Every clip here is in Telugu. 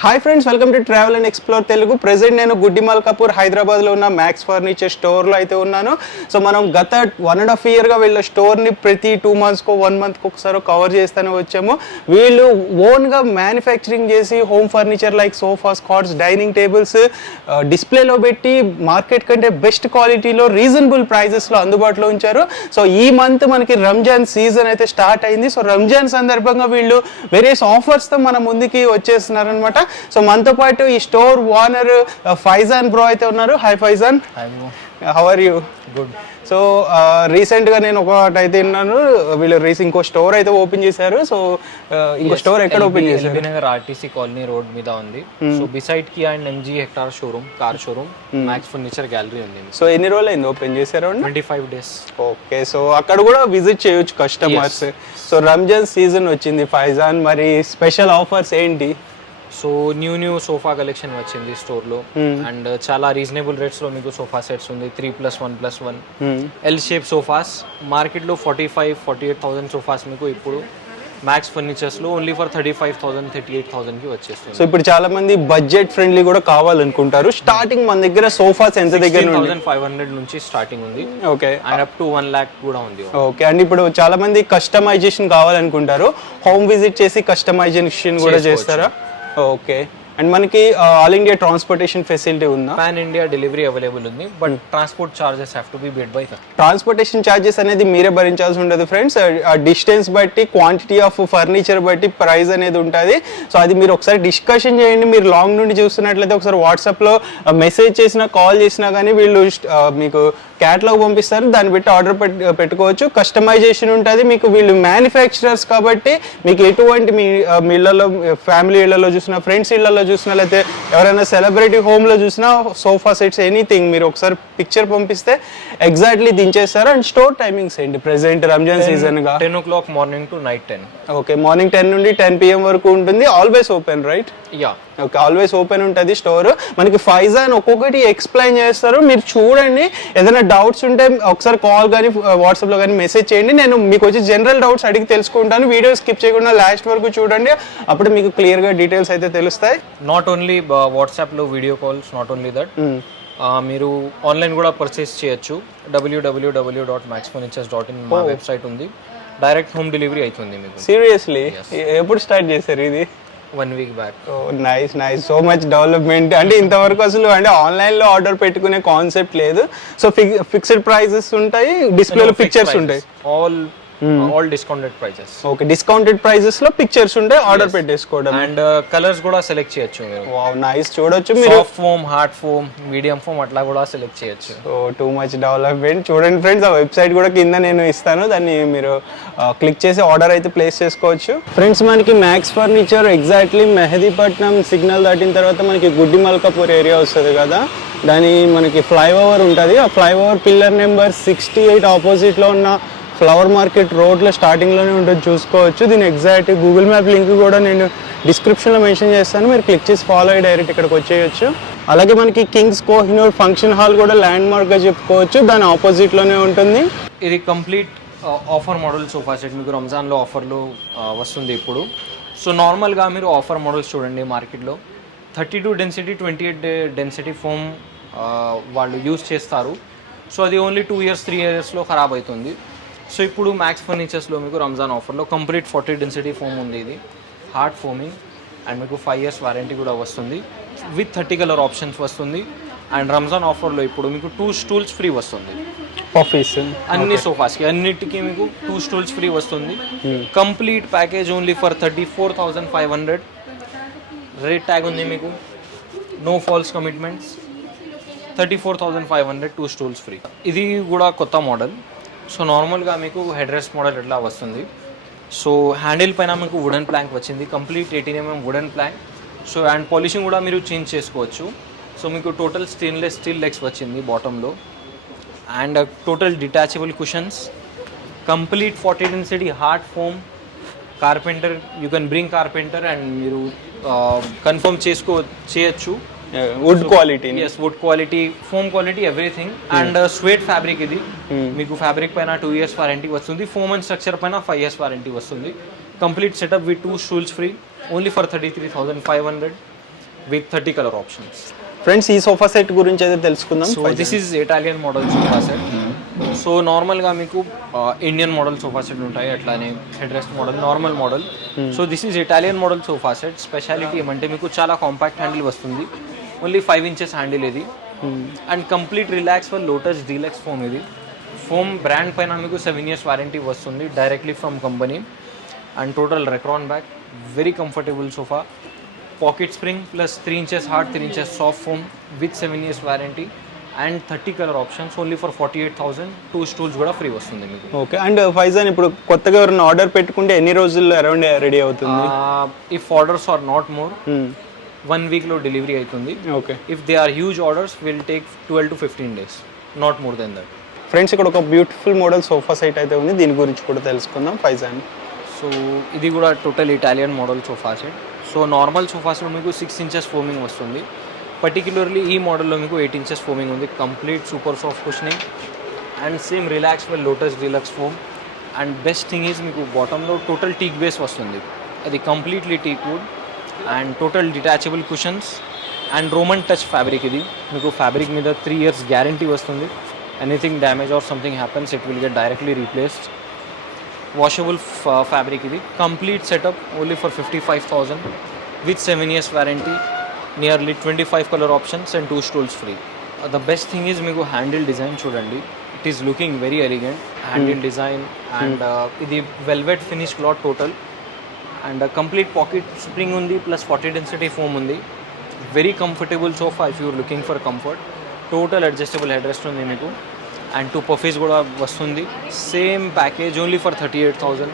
Hi friends, welcome to travel and explore Telugu. Present నేను గుడ్డి మల్కాపూర్ హైదరాబాద్లో ఉన్న మ్యాక్స్ ఫర్నిచర్ స్టోర్లో అయితే ఉన్నాను. సో మనం గత 1.5 ఇయర్గా వీళ్ళ స్టోర్ని ప్రతి 2 మంత్స్కో 1 మంత్కి ఒకసారి కవర్ చేస్తూనే వచ్చాము. వీళ్ళు ఓన్గా మ్యానుఫ్యాక్చరింగ్ చేసి home furniture like sofas, cots, dining tables డిస్ప్లేలో పెట్టి మార్కెట్ కంటే బెస్ట్ క్వాలిటీలో రీజనబుల్ ప్రైజెస్లో అందుబాటులో ఉంచారు. సో ఈ మంత్ మనకి రంజాన్ సీజన్ అయితే స్టార్ట్ అయింది. సో రంజాన్ సందర్భంగా వీళ్ళు వేరియస్ ఆఫర్స్తో మన ముందుకి వచ్చేస్తున్నారనమాట. సో మనతో పాటు ఈ స్టోర్ ఓనర్ ఫైజాన్ బ్రో అయితే ఉన్నారు. Hi Faizan, how are you? Good. So రీసెంట్గా నేను ఒకటి అయితే విన్నాను, వీళ్ళు ఇంకో స్టోర్ అయితే ఓపెన్ చేశారు. సో ఇంకో స్టోర్ ఎక్కడ ఓపెన్ చేశారు? నగర్ ఆర్టీసీ కాలనీ రోడ్ మీద ఉంది. So beside Kia and MG hectare showroom, car showroom, max furniture gallery ఉంది. సో ఎన్ని రోజులు అయింది ఓపెన్ చేశారు? 25 days. ఓకే, సో అక్కడ కూడా విజిట్ చేయొచ్చు కస్టమర్స్. సో రంజాన్ సీజన్ వచ్చింది ఫైజాన్, మరి స్పెషల్ ఆఫర్స్ ఏంటి? సో న్యూ సోఫా కలెక్షన్ వచ్చింది స్టోర్ లో అండ్ చాలా రీజనబుల్ రేట్స్ లో మీకు సోఫా సెట్స్ ఉంది. 3+1+1 ఎల్ షేప్ సోఫాస్ మార్కెట్ లో 45,000-48,000 సోఫాస్ మీకు ఇప్పుడు మ్యాక్స్ ఫర్నిచర్స్ లో ఓన్లీ ఫర్ 35,000-38,000 కి వచ్చేస్తుంది. సో ఇప్పుడు చాలా మంది బడ్జెట్ ఫ్రెండ్లీ కూడా కావాలనుకుంటారు. స్టార్టింగ్ మన దగ్గర సోఫాస్ ఎంత దగ్గర 16,500 నుంచి స్టార్టింగ్ ఉంది. Okay, and up to 1 lakh కూడా ఉంది. ఓకే, అండ్ ఇప్పుడు చాలా మంది కస్టమైజేషన్ కావాలనుకుంటారు. హోమ్ విజిట్ చేసి కస్టమైజేషన్ కూడా చేస్తారా? ఓకే, అండ్ మనకి ఆల్ ఇండియా ట్రాన్స్పోర్టేషన్ ఫెసిలిటీ ఉందా? పాన్ ఇండియా డెలివరీ అవైలబుల్ ఉంది, but transport charges have to be paid by customer. Transportation charges అనేది మీరే భరించాల్సి ఉంటుంది ఫ్రెండ్స్. ఆ డిస్టెన్స్ బట్టి, క్వాంటిటీ ఆఫ్ ఫర్నిచర్ బట్టి ప్రైస్ అనేది ఉంటుంది. సో అది మీరు ఒకసారి డిస్కషన్ చేయండి. మీరు లాంగ్ నుండి చూస్తున్నట్లయితే ఒకసారి వాట్సాప్లో మెసేజ్ చేసినా, కాల్ చేసినా కానీ వీళ్ళు మీకు క్యాటలాగ్ పంపిస్తారు. దాన్ని బట్టి ఆర్డర్ పెట్టుకోవచ్చు. కస్టమైజేషన్ ఉంటుంది. మీకు వీళ్ళు మ్యానుఫ్యాక్చరర్స్ కాబట్టి మీకు ఎటువంటి మీ ఇళ్లలో, ఫ్యామిలీ ఇళ్లలో చూసినా, ఫ్రెండ్స్ ఇళ్లలో చూసినా, లేకపోతే ఎవరైనా సెలబ్రిటీ హోమ్లో చూసినా సోఫా సెట్స్ ఎనీథింగ్ మీరు ఒకసారి పిక్చర్ పంపిస్తే ఎగ్జాక్ట్లీ దించేస్తారు. అండ్ స్టోర్ టైమింగ్స్ ఏంటి ప్రెసెంట్ రంజాన్ సీజన్ గా? 10 o'clock morning to night 10. Okay, morning 10 నుండి 10 PM వరకు ఉంటుంది. Always open, right? Yeah, okay, always open ఉంటుంది స్టోర్. మనకి ఫైజాన్ ఒక్కొక్కటి ఎక్స్ప్లెయిన్ చేస్తారు, మీరు చూడండి. ఏదైనా డౌట్స్ ఉంటే ఒకసారి కాల్ కానీ వాట్సాప్లో కానీ మెసేజ్ చేయండి. నేను మీకు వచ్చి జనరల్ డౌట్స్ అడిగి తెలుసుకుంటాను. వీడియో స్కిప్ చేయకుండా లాస్ట్ వరకు చూడండి, అప్పుడు మీకు క్లియర్గా డీటెయిల్స్ అయితే తెలుస్తాయి. నాట్ ఓన్లీ వాట్సాప్లో video calls, not only that మీరు ఆన్లైన్ కూడా పర్చేస్ చేయొచ్చు. www.maxfurnitures.in మా వెబ్సైట్ ఉంది. డైరెక్ట్ హోమ్ డెలివరీ అవుతుంది మీకు. సీరియస్లీ? ఎప్పుడు స్టార్ట్ చేశారు ఇది? 1 week back. Nice, so much development. అంటే ఇంతవరకు అసలు అంటే ఆన్లైన్లో ఆర్డర్ పెట్టుకునే కాన్సెప్ట్ లేదు. సో ఫిక్స్డ్ ప్రైజెస్ ఉంటాయి, డిస్ప్లేలో పిక్చర్స్ ఉంటాయి. All discounted prices. Okay, discounted prices లో పిక్చర్స్ ఉంటే ఆర్డర్ పెట్టేసుకోవడం. అండ్ కలర్స్ కూడా సెలెక్ట్ చేయొచ్చు మీరు. Wow, nice. చూడొచ్చు మీరు soft foam, hard foam, medium foam అట్లా కూడా సెలెక్ట్ చేయొచ్చు. So too much development. చూడండి ఫ్రెండ్స్, ఆ వెబ్సైట్ కూడా కింద నేను ఇస్తాను, దాన్ని మీరు క్లిక్ చేసి ఆర్డర్ అయితే ప్లేస్ చేసుకోవచ్చు. ఫ్రెండ్స్, మనకి max furniture exactly Mehdipatnam signal దాటిన తర్వాత మనకి గుడ్డి మల్కాపూర్ ఏరియా వస్తుంది కదా, దాని మనకి ఫ్లైఓవర్ ఉంటుంది. ఆ ఫ్లైఓవర్ పిల్లర్ నెంబర్ 68 ఆపోజిట్లో ఉన్న ఫ్లవర్ మార్కెట్ రోడ్లో స్టార్టింగ్లోనే ఉంటుంది, చూసుకోవచ్చు. దీని ఎగ్జాక్ట్ గూగుల్ మ్యాప్ లింక్ కూడా నేను డిస్క్రిప్షన్లో మెన్షన్ చేస్తాను, మీరు క్లిక్ చేసి ఫాలో అయ్యి డైరెక్ట్ ఇక్కడికి వచ్చేయచ్చు. అలాగే మనకి కింగ్స్ కోహినూర్ ఫంక్షన్ హాల్ కూడా ల్యాండ్ మార్క్గా చెప్పుకోవచ్చు, దాని ఆపోజిట్లోనే ఉంటుంది. ఇది complete offer model sofa set మీకు రంజాన్లో ఆఫర్లో వస్తుంది ఇప్పుడు. సో నార్మల్గా మీరు ఆఫర్ మోడల్స్ చూడండి మార్కెట్లో 32 డెన్సిటీ 28 డెన్సిటీ ఫోమ్ వాళ్ళు యూజ్ చేస్తారు. సో అది ఓన్లీ 2 years 3 yearsలో ఖరాబ్ అవుతుంది. సో ఇప్పుడు మ్యాక్స్ ఫర్నిచర్స్లో మీకు రంజాన్ ఆఫర్లో కంప్లీట్ 40 డెన్సిటీ ఫోమ్ ఉంది. ఇది హార్డ్ ఫోమింగ్ అండ్ మీకు 5 years వారంటీ కూడా వస్తుంది. విత్ 30 కలర్ ఆప్షన్స్ వస్తుంది. అండ్ రంజాన్ ఆఫర్లో ఇప్పుడు మీకు 2 stools ఫ్రీ వస్తుంది. ఆఫీస్ అన్ని సోఫాస్కి అన్నిటికీ మీకు 2 stools ఫ్రీ వస్తుంది. Complete package only for 34,500. Rate tag ఉంది మీకు, no false commitments. 34,500 2 stools free. ఇది కూడా కొత్త మోడల్. సో నార్మల్గా మీకు హెడ్ రెస్ట్ మోడల్ ఎట్లా వస్తుంది. సో హ్యాండిల్ పైన మీకు వుడెన్ ప్లాంక్ వచ్చింది, complete 18 mm wooden plank. So and polishing కూడా మీరు చేంజ్ చేసుకోవచ్చు. సో మీకు టోటల్ స్టెయిన్లెస్ స్టీల్ లెగ్స్ వచ్చింది బాటంలో. And total detachable cushions, complete 40 density hard foam. Carpenter, you can bring carpenter and మీరు కన్ఫర్మ్ చేయొచ్చు. Wood quality, yes, wood quality, foam quality, everything. And suede fabric ఇది. మీకు ఫ్యాబ్రిక్ పైన 2 years వారంటీ వస్తుంది. ఫోమ్ అండ్ స్ట్రక్చర్ పైన 5 years వారంటీ వస్తుంది. Complete setup with 2 stools free only for 33,500. With 30 colour options. Friends ఈ సోఫా సెట్ గురించి అయితే తెలుసుకుందాం. So this is Italian model sofa set. So నార్మల్గా మీకు ఇండియన్ మోడల్ సోఫా సెట్ ఉంటాయి, అట్లానే head rest model, normal model. So this is Italian model sofa set. Speciality ఏమంటే మీకు చాలా కాంపాక్ట్ హ్యాండిల్ వస్తుంది, ఓన్లీ 5 inches హ్యాండిల్ ఇది. And complete relax for lotus deluxe foam. ఇది ఫోమ్ బ్రాండ్ పైన మీకు 7 years వారంటీ వస్తుంది directly from company. And total Recron back, very comfortable sofa. Pocket spring plus 3 inches hard, 3 inches soft foam with 7 years warranty and 30 colour options only for 48,000. 2 stools కూడా ఫ్రీ వస్తుంది మీకు. ఓకే. అండ్ ఫైజాన్ ఇప్పుడు కొత్తగా ఎవరైనా ఆర్డర్ పెట్టుకుంటే ఎన్ని రోజుల్లో అరౌండ్ రెడీ అవుతుంది? If orders are not more 1 weekలో డెలివరీ అవుతుంది. Okay. If they are huge orders will take 12 to 15 days, not more then that. Friends ఇక్కడ ఒక బ్యూటిఫుల్ మోడల్ సోఫా సెట్ అయితే ఉంది, దీని గురించి కూడా తెలుసుకుందాం ఫైజాన్. సో ఇది కూడా total Italian model sofa set. So normal సోఫాస్లో మీకు 6 inches ఫోమింగ్ వస్తుంది, పర్టిక్యులర్లీ ఈ మోడల్లో మీకు 8 inches ఫోమింగ్ ఉంది. Complete super soft cushioning and same relax with lotus deluxe foam. And best thing is మీకు బాటంలో టోటల్ టీక్ బేస్ వస్తుంది, అది completely teak wood and total detachable cushions and Roman touch fabric. ఇది మీకు ఫ్యాబ్రిక్ మీద 3 years గ్యారంటీ వస్తుంది. Anything damage or something happens it will get directly replaced. Washable fabric. ఇది complete setup only for 55,000 with 7 years warranty, nearly 25 colour options and 2 stools free. The best thing is మీకు హ్యాండిల్ డిజైన్ చూడండి, it is looking very elegant handle design. And ఇది velvet finish cloth total and complete pocket spring ఉంది ప్లస్ 40 density ఫోమ్ ఉంది. Very comfortable sofa if you're looking for comfort. Total adjustable head rest ఉంది మీకు అండ్ 2 పఫీస్ కూడా వస్తుంది. Same package only for 38,000.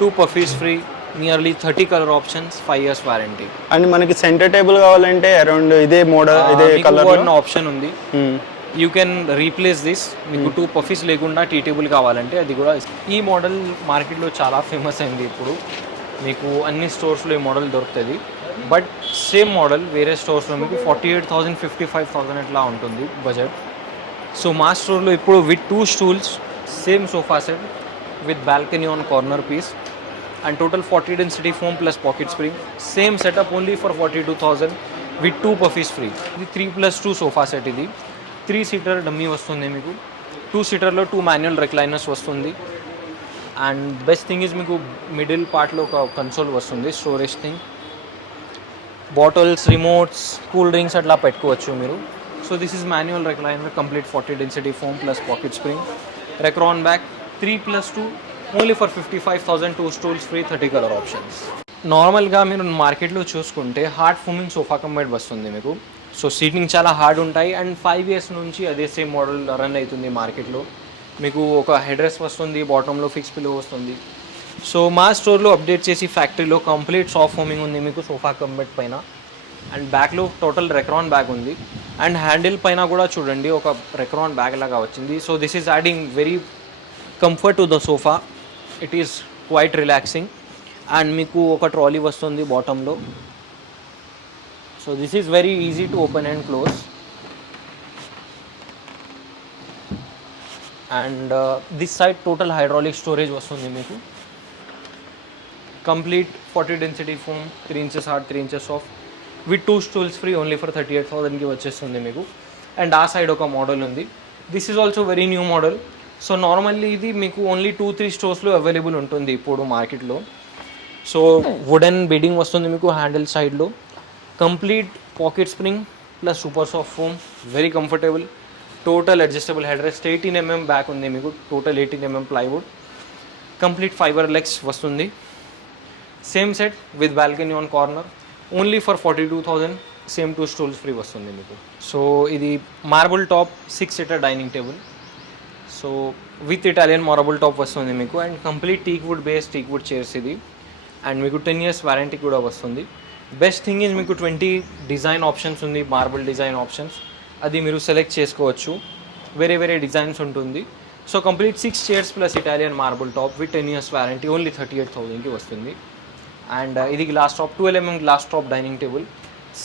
2 puffies free, nearly 30 colour options, 5 years warranty. And మనకి సెంటర్ టేబుల్ కావాలంటే అరౌండ్ ఇదే మోడల్ ఇదే కలర్ ఆప్షన్ ఉంది. You can replace this. మీకు 2 పఫీస్ లేకుండా టీ టేబుల్ కావాలంటే అది కూడా. ఈ మోడల్ మార్కెట్లో చాలా ఫేమస్ అయింది ఇప్పుడు, మీకు అన్ని స్టోర్స్లో ఈ మోడల్ దొరుకుతుంది. బట్ సేమ్ మోడల్ వేరే స్టోర్స్లో మీకు 48,000, 55,000 అట్లా ఉంటుంది బడ్జెట్. సో మా స్టోర్లో ఇప్పుడు with 2 stools, same sofa set with balcony on corner piece and total 40 density foam plus pocket spring. Same setup only for 42,000 with 2 puffies free. ఇది 3+2 సోఫా సెట్. ఇది 3-seater డమ్మీ వస్తుంది మీకు. 2-seaterలో 2 manual recliners వస్తుంది. అండ్ బెస్ట్ థింగ్ ఈజ్ మీకు మిడిల్ పార్ట్లో ఒక కన్సోల్ వస్తుంది, storage thing, bottles, remotes, cool drinks అట్లా పెట్టుకోవచ్చు మీరు. So this is manual recliner, complete 40 density foam plus pocket spring, Recron back, 3+2 only for 55,000. 2 stools free, 30 colour options. నార్మల్గా మీరు మార్కెట్లో చూసుకుంటే hard foaming sofa cum bed వస్తుంది మీకు. సో సీటింగ్ చాలా హార్డ్ ఉంటాయి అండ్ 5 years నుంచి అదే సేమ్ మోడల్ రన్ అవుతుంది మార్కెట్లో. మీకు ఒక హెడ్ రెస్ట్ వస్తుంది, బాటంలో ఫిక్స్ పిల్లో వస్తుంది. సో మా స్టోర్లో అప్డేట్ చేసి ఫ్యాక్టరీలో కంప్లీట్ సాఫ్ట్ ఫోమింగ్ ఉంది మీకు సోఫా కమ్ బెడ్ పైన. అండ్ బ్యాక్లో టోటల్ రెక్రాన్ బ్యాగ్ ఉంది అండ్ హ్యాండిల్ పైన కూడా చూడండి ఒక రెక్రాన్ బ్యాగ్ లాగా వచ్చింది. So this is adding very comfort to the sofa. It is quite relaxing and మీకు ఒక ట్రాలీ వస్తుంది బాటంలో. So this is very easy to open and close. And this side total hydraulic storage వస్తుంది మీకు. Complete 40 density foam, 3 inches hard, 3 inches soft with 2 stools free only for 38,000కి వచ్చేస్తుంది మీకు. అండ్ ఆ సైడ్ ఒక మోడల్ ఉంది, this is also very new model. So normally ఇది మీకు ఓన్లీ 2-3 స్టోర్స్లో అవైలబుల్ ఉంటుంది ఇప్పుడు మార్కెట్లో. సో వుడెన్ బెడ్డింగ్ వస్తుంది మీకు హ్యాండిల్ సైడ్లో, complete pocket spring plus super soft foam, very comfortable. Total adjustable head rest, 18 mm back ఉంది మీకు, total 18 mm plywood, complete fibre legs వస్తుంది. Same set with balcony on corner only for 42,000. Same 2 stools free వస్తుంది మీకు. సో ఇది marble top 6-seater dining table. So with Italian marble top వస్తుంది మీకు and complete teak wood base teak wood chairs ఇది. అండ్ మీకు 10 years వారంటీ కూడా వస్తుంది. బెస్ట్ థింగ్ ఈజ్ మీకు 20 డిజైన్ ఆప్షన్స్ ఉంది, మార్బుల్ డిజైన్ ఆప్షన్స్, అది మీరు సెలెక్ట్ చేసుకోవచ్చు, వేరే వేరే డిజైన్స్ ఉంటుంది. So complete 6 chairs plus Italian marble top with 10 years warranty only 38,000కి వస్తుంది. అండ్ ఇది glass top 12 mm glass top dining table,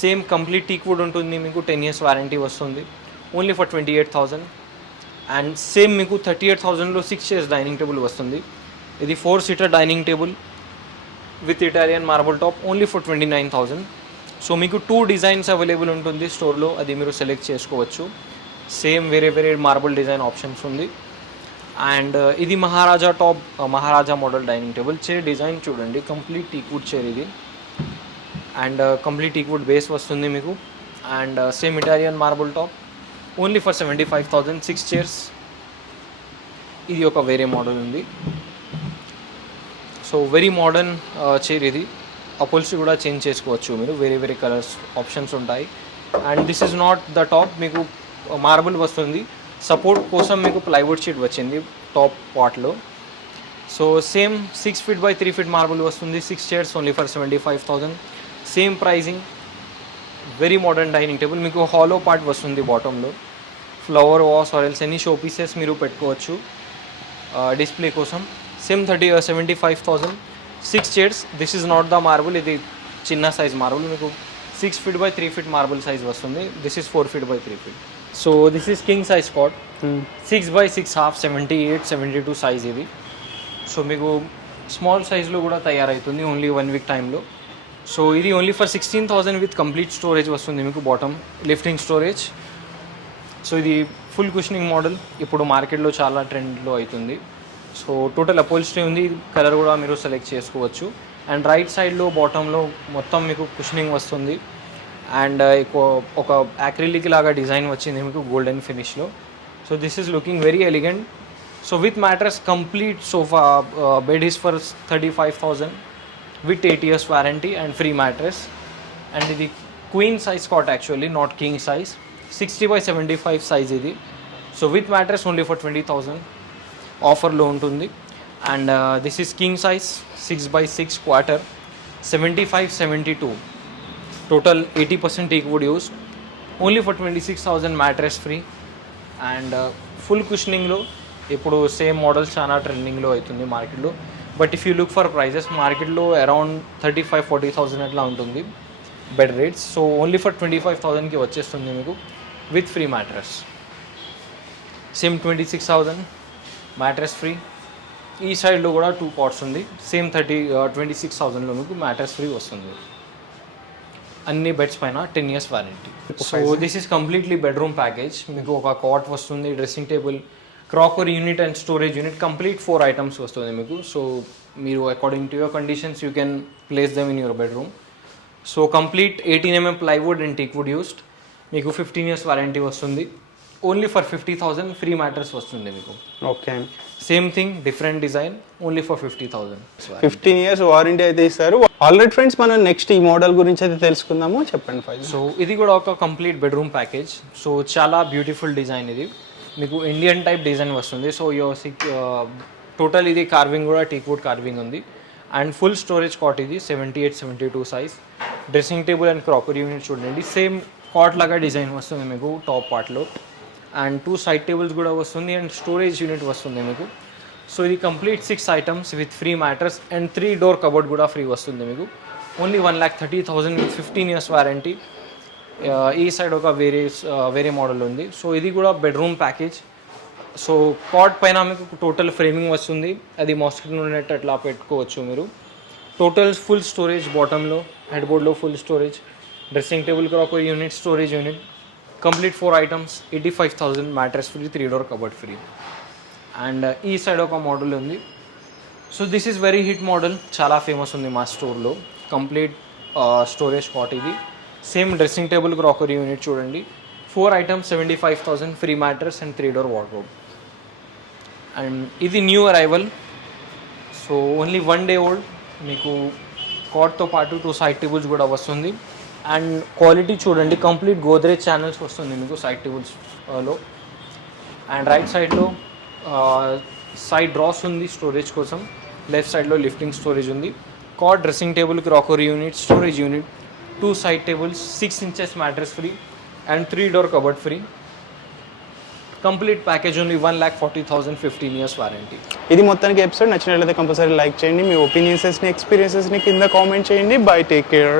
same complete teak wood ఉంటుంది మీకు, 10 years వారంటీ వస్తుంది ఓన్లీ ఫర్ 28,000. అండ్ సేమ్ మీకు 38,000లో 6 chairs డైనింగ్ టేబుల్ వస్తుంది. ఇది 4-seater dining table with Italian marble top only for 29,000. So మీకు 2 డిజైన్స్ అవైలబుల్ ఉంటుంది స్టోర్లో, అది మీరు సెలెక్ట్ చేసుకోవచ్చు. సేమ్ వేరే వేరే మార్బుల్ డిజైన్ ఆప్షన్స్ ఉంది. అండ్ ఇది Maharaja model dining table. Chair design చూడండి, కంప్లీట్ టీక్వుడ్ చైర్ ఇది. అండ్ కంప్లీట్ టీక్వుడ్ బేస్ వస్తుంది మీకు. And same Italian marble top, only for 75,000, 6 chairs. ఇది ఒక వేరే మోడల్ ఉంది. సో వెరీ మోడర్న్ చైర్ ఇది. అపోల్స్ట్రీ కూడా చేంజ్ చేసుకోవచ్చు మీరు, వేరే వేరే కలర్స్ ఆప్షన్స్ ఉంటాయి. And this is not the top, మీకు మార్బుల్ వస్తుంది. సపోర్ట్ కోసం మీకు ప్లైవుడ్ షీట్ వచ్చింది టాప్ పార్ట్లో. So same 6 feet by 3 feet marble వస్తుంది. 6 chairs only for 75,000. Same pricing. Very modern dining table. మీకు హాలో పార్ట్ వస్తుంది బాటంలో. Flower vase or else any show pieces మీరు పెట్టుకోవచ్చు డిస్ప్లే కోసం. Same 75,000. 6 chairs. This is not the marble, ఇది చిన్న సైజ్ మార్బుల్. మీకు 6 feet by 3 feet marble size వస్తుంది. This is 4 feet by 3 feet. So this is king size cot. 6 by 6.5, 78, 72 size ఇది. సో మీకు స్మాల్ సైజ్లో కూడా తయారవుతుంది ఓన్లీ 1 week టైంలో. సో ఇది only for 16,000 with complete storage వస్తుంది మీకు, బాటమ్ లిఫ్టింగ్ స్టోరేజ్. సో ఇది ఫుల్ కుషనింగ్ మోడల్, ఇప్పుడు మార్కెట్లో చాలా ట్రెండ్లో అవుతుంది. సో టోటల్ అపోల్స్ట్రీ ఉంది, కలర్ కూడా మీరు సెలెక్ట్ చేసుకోవచ్చు. అండ్ రైట్ సైడ్లో బాటంలో మొత్తం మీకు కుషనింగ్ వస్తుంది. అండ్ ఒక యాక్రిలిక్ లాగా డిజైన్ వచ్చింది మీకు గోల్డెన్ ఫినిష్లో. So this is looking very elegant. So with mattress complete sofa bed is for 35,000 with 8 years warranty and free mattress. And ఇది queen size cot actually, not king size. 60 by 75 size ఇది. So with mattress only for 20,000 ఆఫర్లో ఉంటుంది. And this is king size 6 by 6 quarter, 75, 72 total, 80% teakwood used, only for 26,000 mattress free. And full కుషనింగ్లో ఇప్పుడు సేమ్ మోడల్స్ చాలా ట్రెండింగ్లో అవుతుంది మార్కెట్లో. But if you look for prices మార్కెట్లో అరౌండ్ 35-40,000 అట్లా ఉంటుంది bed rates. So only for 25,000కి వచ్చేస్తుంది మీకు with free mattress. Same 26,000 mattress free. ఈ సైడ్లో కూడా 2 cots ఉంది. సేమ్ 26,000లో మీకు మ్యాట్రెస్ ఫ్రీ వస్తుంది. అన్ని బెడ్స్ పైన 10 years warranty. So this is completely bedroom package. మీకు ఒక కాట్ వస్తుంది, dressing table, crockery unit and storage unit, complete 4 items వస్తుంది మీకు. సో మీరు according to your conditions you can place them in your bedroom. So complete 18 mm plywood and teakwood used. మీకు 15 years వారంటీ వస్తుంది. ఓన్లీ ఫర్ 50,000 ఫ్రీ మ్యాట్రెస్ వస్తుంది మీకు. Okay, same thing, different design, only for 50,000. 15 years warranty అయితే ఇస్తారు. ఆల్రెడీ ఫ్రెండ్స్, మనం నెక్స్ట్ ఈ మోడల్ గురించి అయితే తెలుసుకుందాము. చెప్పండి ఫైవ్. సో ఇది కూడా ఒక కంప్లీట్ బెడ్రూమ్ ప్యాకేజ్. సో చాలా బ్యూటిఫుల్ డిజైన్ ఇది, మీకు ఇండియన్ టైప్ డిజైన్ వస్తుంది. సో టోటల్ ఇది కార్వింగ్ కూడా టీక్వుడ్ కార్వింగ్ ఉంది. అండ్ ఫుల్ స్టోరేజ్ కాట్ ఇది 78, 72 size. Dressing table and crockery unit చూడండి, సేమ్ కాట్ లాగా డిజైన్ వస్తుంది మీకు టాప్ పార్ట్లో. అండ్ 2 side tables కూడా వస్తుంది అండ్ స్టోరేజ్ యూనిట్ వస్తుంది మీకు. సో ఇది complete 6 items with free mattress and 3 door cupboard కూడా ఫ్రీ వస్తుంది మీకు. Only 1,30,000 with 15 years warranty. ఈ సైడ్ ఒక వేరే మోడల్ ఉంది. సో ఇది కూడా బెడ్రూమ్ ప్యాకేజ్. సో కాట్ పైన మీకు టోటల్ ఫ్రేమింగ్ వస్తుంది, అది మాస్కిటో నెట్ అట్లా పెట్టుకోవచ్చు మీరు. టోటల్ ఫుల్ స్టోరేజ్ బాటంలో, హెడ్ బోర్డ్లో full storage, dressing table, crockery unit, storage unit, complete 4 items, 85,000 mattress free, 3 door cupboard free. And ఈ సైడ్ ఒక మోడల్ ఉంది. So this is very hit model, చాలా ఫేమస్ ఉంది మా స్టోర్లో. కంప్లీట్ స్టోరేజ్ కాట్ ఇది. Same dressing table, crockery unit చూడండి, 4 items, 75,000 free mattress and 3 door wardrobe. And ఇది new arrival. So only 1 day ఓల్డ్. మీకు కాట్తో పాటు 2 side tables కూడా వస్తుంది. అండ్ క్వాలిటీ చూడండి, కంప్లీట్ గోద్రేజ్ ఛానల్స్ వస్తుంది మీకు సైడ్ టేబుల్స్లో. అండ్ రైట్ సైడ్లో సైడ్ డ్రాస్ ఉంది స్టోరేజ్ కోసం. లెఫ్ట్ సైడ్లో లిఫ్టింగ్ స్టోరేజ్ ఉంది. Cot, dressing table, crockery unit, storage unit, 2 side tables, 6 inches mattress free and 3 door cupboard free. Complete package only 1,40,000, 15 years warranty. ఇది మొత్తానికి ఎపిసోడ్ నచ్చినట్లయితే కంపల్సరీ లైక్ చేయండి. మీ ఒపీనియన్సెస్ని, ఎక్స్పీరియన్సెస్ని కింద కామెంట్ చేయండి. By, take care.